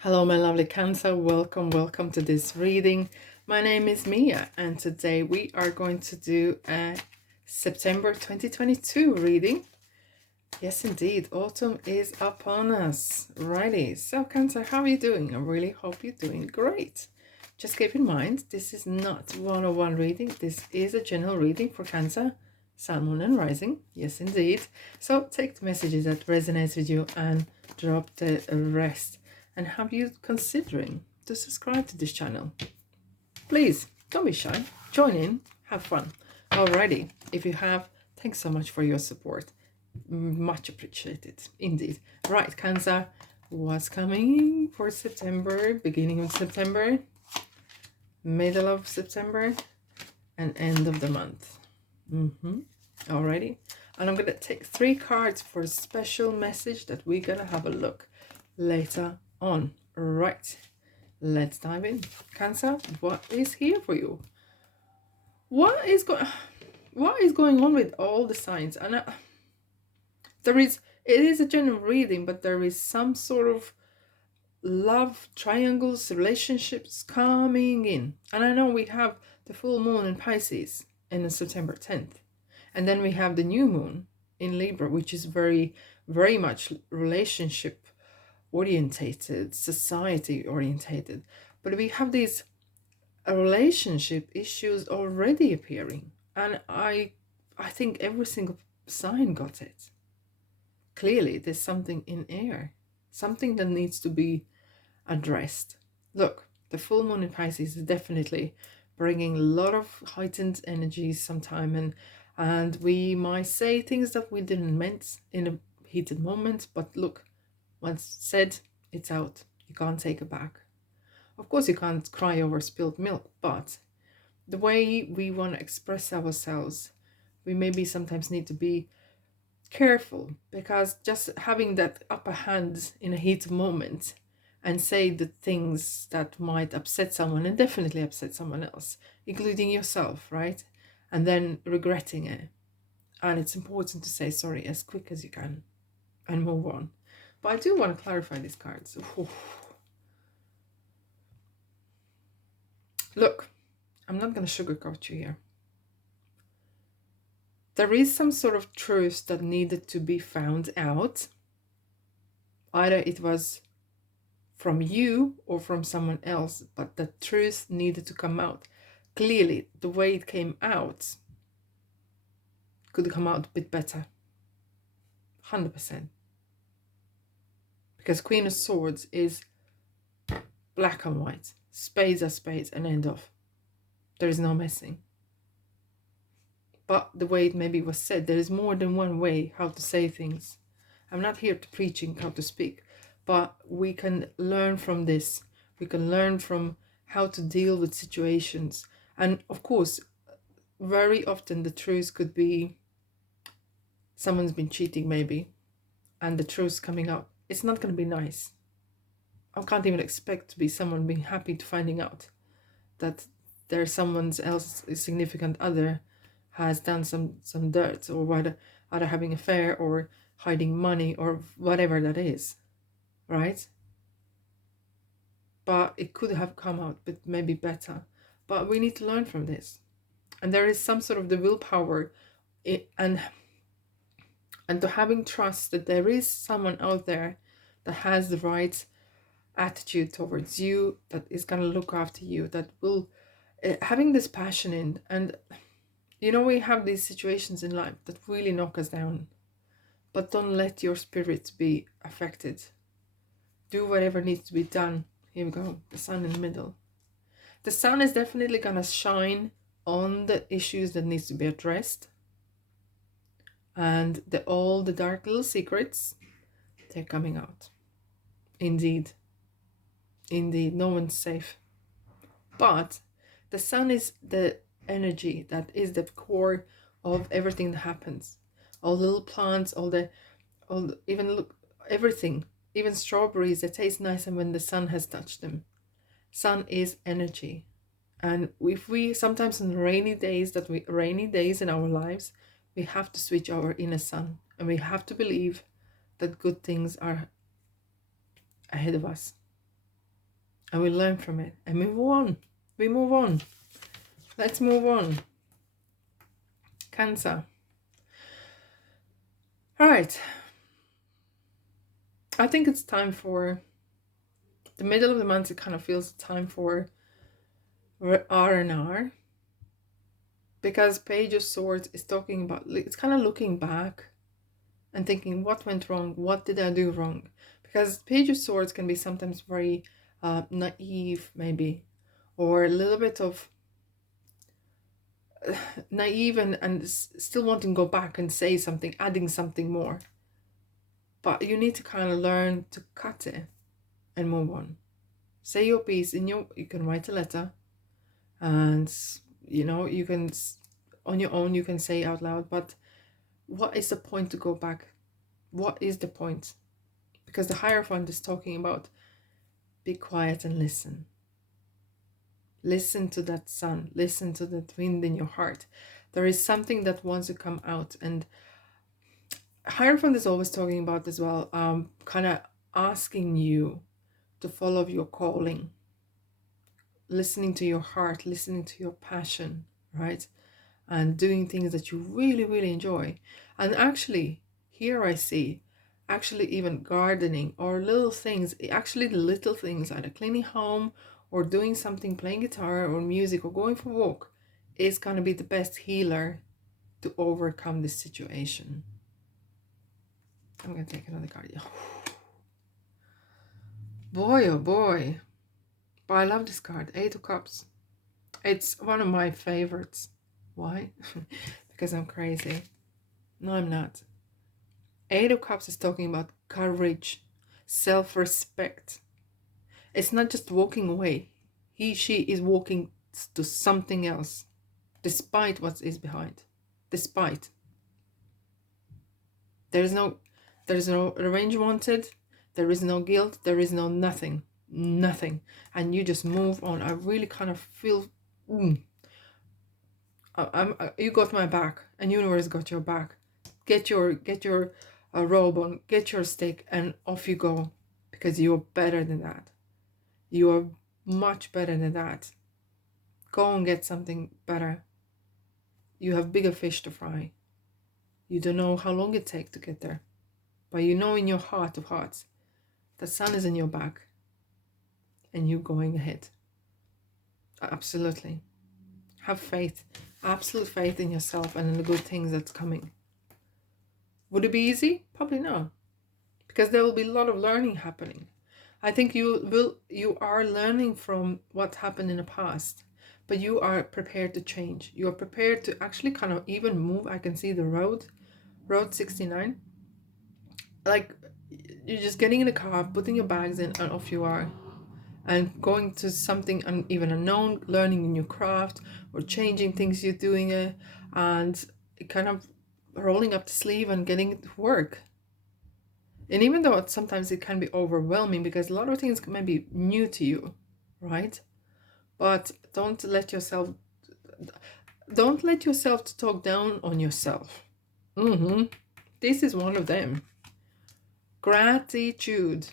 Hello, my lovely Cancer. Welcome to this reading. My name is Mia, and today we are going to do a September 2022 reading. Yes, indeed, autumn is upon us. Righty. So, Cancer, how are you doing? I really hope you're doing great. Just keep in mind, this is not one-on-one reading. This is a general reading for Cancer, Sun, Moon, and Rising. Yes, indeed. So, take the messages that resonate with you and drop the rest. And have you considering to subscribe to this channel? Please, don't be shy. Join in, have fun. Alrighty, if you have, thanks so much for your support. Much appreciated, indeed. Right, Cancer, what's coming for September, beginning of September, middle of September, and end of the month? Alrighty, and I'm gonna take 3 cards for a special message that we're gonna have a look later on. Right, let's dive in. Cancer, what is here for you? What is going on with all the signs? And it is a general reading, but there is some sort of love triangles, relationships coming in. And I know we have the full moon in Pisces in September 10th, and then we have the new moon in Libra, which is very, very much relationship orientated, society orientated. But we have these relationship issues already appearing, and I think every single sign got it. Clearly there's something in air, something that needs to be addressed. Look, the full moon in Pisces is definitely bringing a lot of heightened energies sometime, and we might say things that we didn't meant in a heated moment, but look, once said, it's out. You can't take it back. Of course, you can't cry over spilled milk, but the way we want to express ourselves, we maybe sometimes need to be careful, because just having that upper hand in a heated moment and say the things that might upset someone and definitely upset someone else, including yourself, right? And then regretting it. And it's important to say sorry as quick as you can and move on. But I do want to clarify these cards. Look, I'm not going to sugarcoat you here. There is some sort of truth that needed to be found out. Either it was from you or from someone else, but the truth needed to come out. Clearly, the way it came out could come out a bit better. 100%. Because Queen of Swords is black and white. Spades are spades and end of. There is no messing. But the way it maybe was said, there is more than one way how to say things. I'm not here to preaching how to speak, but we can learn from this. We can learn from how to deal with situations. And of course, very often the truth could be someone's been cheating maybe, and the truth's coming out. It's not going to be nice. I can't even expect to be someone being happy to finding out that there's someone else, a significant other, has done some dirt, or whether either having an affair or hiding money or whatever that is, right? But it could have come out but maybe better. But we need to learn from this. And there is some sort of the willpower and to having trust that there is someone out there that has the right attitude towards you, that is going to look after you, that will having this passion in. And you know, we have these situations in life that really knock us down, but don't let your spirit be affected. Do whatever needs to be done. Here we go, the sun in the middle. The sun is definitely gonna shine on the issues that needs to be addressed, and all the dark little secrets, they're coming out. Indeed, no one's safe. But the sun is the energy that is the core of everything that happens. All the little plants, even look, everything, even strawberries that taste nice and when the sun has touched them. Sun is energy. And if we sometimes on rainy days in our lives, we have to switch our inner sun, and we have to believe that good things are ahead of us. and we learn from it and we move on. We move on. Let's move on. Cancer. All right. I think it's time for the middle of the month. It kind of feels time for R&R, because Page of Swords is talking about, it's kind of looking back and thinking, what went wrong? What did I do wrong? Because Page of Swords can be sometimes very naive, maybe, or a little bit of naive and still wanting to go back and say something, adding something more. But you need to kind of learn to cut it and move on. Say your piece. You can write a letter, and you can, on your own, you can say out loud. But what is the point to go back? What is the point? Because the Hierophant is talking about be quiet and listen. Listen to that sun. Listen to that wind in your heart. There is something that wants to come out. And Hierophant is always talking about as well, kind of asking you to follow your calling. Listening to your heart, listening to your passion, right? And doing things that you really, really enjoy. And actually, here I see, actually even gardening or little things, actually the little things, either cleaning home or doing something, playing guitar or music or going for a walk, is going to be the best healer to overcome this situation. I'm going to take another card. Boy, oh boy. But I love this card, 8 of Cups. It's one of my favorites. Why? Because I'm crazy. No, I'm not. 8 of Cups is talking about courage, self-respect. It's not just walking away. She is walking to something else, despite what is behind. Despite. There is no revenge wanted. There is no guilt. There is no nothing. Nothing. And you just move on. I really kind of feel... you got my back, and universe got your back. Get your robe on, get your stick, and off you go, because you're better than that. You are much better than that. Go and get something better. You have bigger fish to fry. You don't know how long it takes to get there, but you know in your heart of hearts the sun is in your back and you going ahead. Absolutely. Have faith, absolute faith in yourself and in the good things that's coming. Would it be easy? Probably not, because there will be a lot of learning happening. I think you are learning from what happened in the past, but you are prepared to change. You are prepared to actually kind of even move. I can see the road 69. Like, you're just getting in the car, putting your bags in, and off you are. And going to something even unknown, learning a new craft, or changing things you're doing, and kind of rolling up the sleeve and getting to work. And even though sometimes it can be overwhelming, because a lot of things may be new to you, right? But don't let yourself to talk down on yourself. This is one of them. Gratitude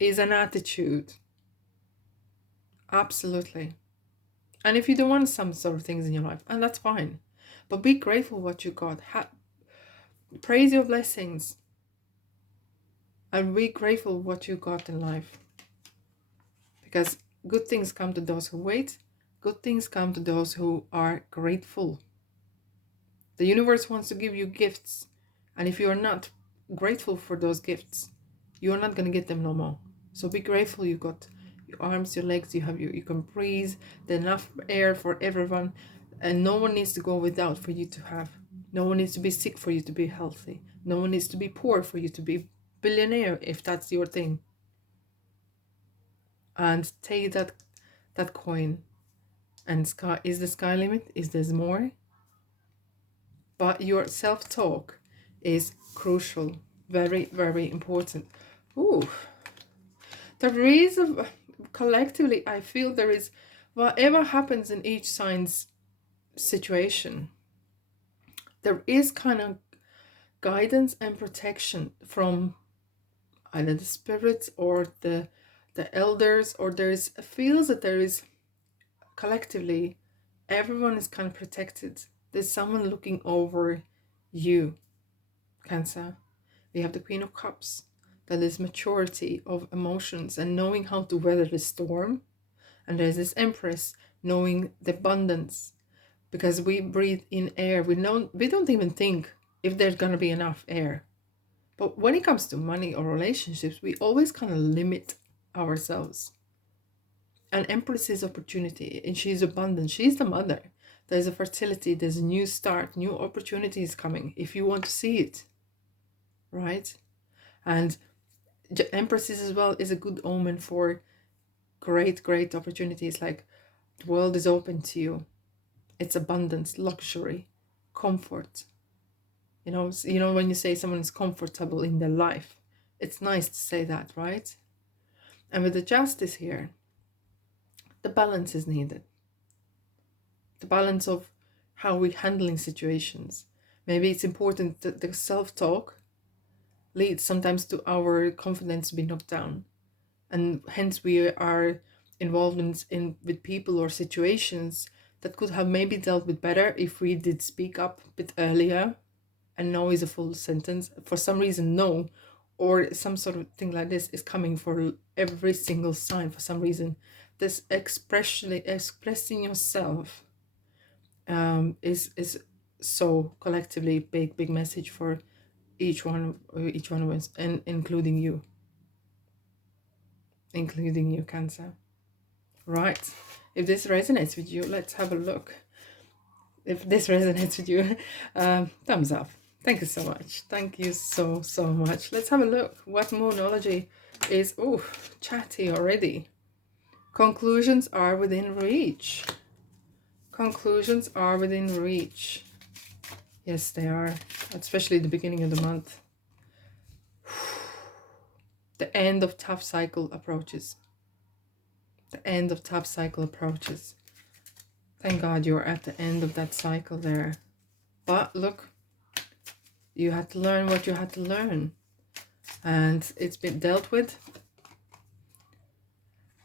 is an attitude. Absolutely. And if you don't want some sort of things in your life, and that's fine, but be grateful what you got. Praise your blessings. And be grateful what you got in life. Because good things come to those who wait. Good things come to those who are grateful. The universe wants to give you gifts. And if you are not grateful for those gifts, you are not going to get them no more. So be grateful you got your arms, your legs, you can breathe, there's enough air for everyone. And no one needs to go without for you to have. No one needs to be sick for you to be healthy. No one needs to be poor for you to be billionaire, if that's your thing. And take that coin, and sky is the sky limit. Is there more? But your self-talk is crucial, very, very important. There is collectively, I feel there is, whatever happens in each sign's situation, there is kind of guidance and protection from either the spirits or the the elders, or there's feels that there is collectively, everyone is kind of protected. There's someone looking over you, Cancer. We have the Queen of Cups. That is maturity of emotions and knowing how to weather the storm. And there's this Empress, knowing the abundance. Because we breathe in air. We don't even think if there's gonna be enough air. But when it comes to money or relationships, we always kind of limit ourselves. And Empress is opportunity, and she's abundant. She's the mother. There's a fertility, there's a new start, new opportunities coming if you want to see it, right? And Empresses as well is a good omen for great opportunities. Like the world is open to you. It's abundance, luxury, comfort. You know when you say someone is comfortable in their life, it's nice to say that, right? And with the Justice here, the balance is needed. The balance of how we're handling situations. Maybe it's important that the self-talk leads sometimes to our confidence to be knocked down. And hence we are involved with people or situations that could have maybe dealt with better if we did speak up a bit earlier. And no is a full sentence. For some reason, no, or some sort of thing like this is coming for every single sign for some reason. This expressing yourself is so collectively big message for each one of us, and including you, Cancer. Right, if this resonates with you, let's have a look. If this resonates with you, thumbs up. Thank you so much. Thank you so much. Let's have a look what Moonology is. Oh, chatty already. Conclusions are within reach. Conclusions are within reach. Yes, they are, especially the beginning of the month. The end of tough cycle approaches. The end of tough cycle approaches. Thank God you're at the end of that cycle there. But look, you had to learn what you had to learn. And it's been dealt with.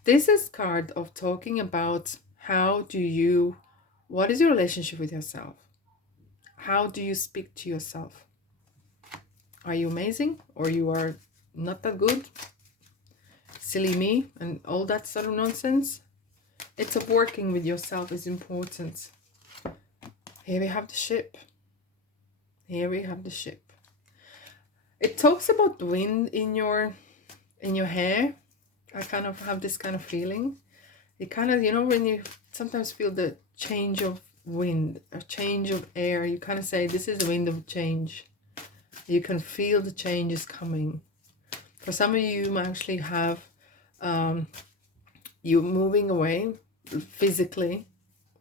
This is card of talking about what is your relationship with yourself? How do you speak to yourself? Are you amazing or you are not that good? Silly me and all that sort of nonsense. It's of working with yourself is important. Here we have the ship. Here we have the ship. It talks about the wind in your hair. I kind of have this kind of feeling. It kind of, when you sometimes feel the change of wind, a change of air, you kind of say, this is the wind of change. You can feel the changes coming. For some of you might actually have you moving away physically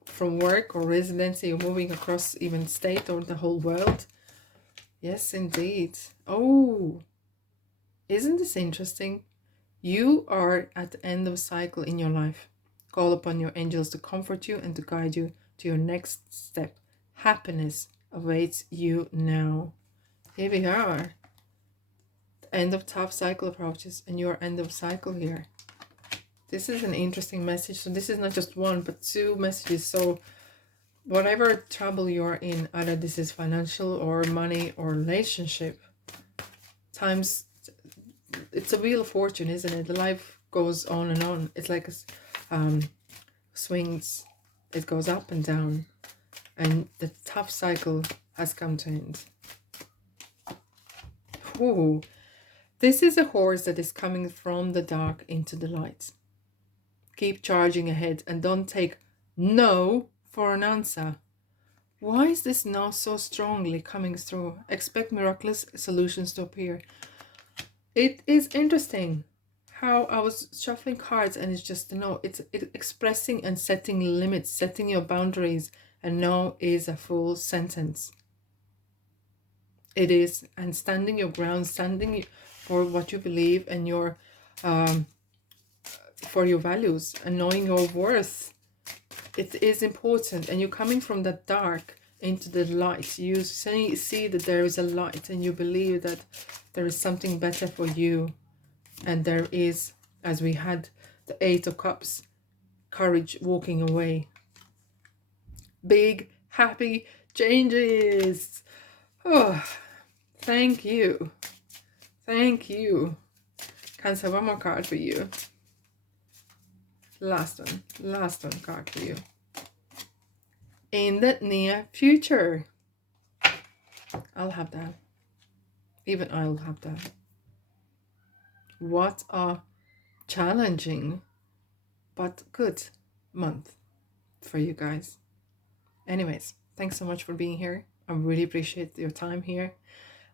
from work or residency, you're moving across even state or the whole world. Yes, indeed. Oh, isn't this interesting? You are at the end of a cycle in your life. Call upon your angels to comfort you and to guide you to your next step. Happiness awaits you now. Here we are. The end of tough cycle approaches and your end of cycle here. This is an interesting message. So this is not just one, but two messages. So whatever trouble you're in, either this is financial or money or relationship, times it's a wheel of fortune, isn't it? The life goes on and on. It's like swings. It goes up and down. And the tough cycle has come to an end. Ooh. This is a horse that is coming from the dark into the light. Keep charging ahead and don't take no for an answer. Why is this no so strongly coming through? Expect miraculous solutions to appear. It is interesting how I was shuffling cards and it's just no. It's expressing and setting limits, setting your boundaries, and no is a full sentence. It is, and standing your ground, standing for what you believe and your for your values and knowing your worth. It is important, and you're coming from that dark into the light. You see that there is a light and you believe that there is something better for you, and there is as we had the Eight of Cups, courage walking away. Big, happy changes. Oh, thank you. Thank you. Cancer, one more card for you. Last one card for you. In the near future. I'll have that. Even I'll have that. What a challenging but good month for you guys. Anyways, thanks so much for being here. I really appreciate your time here.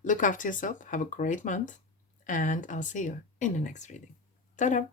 Look after yourself. Have a great month. And I'll see you in the next reading. Ta-da!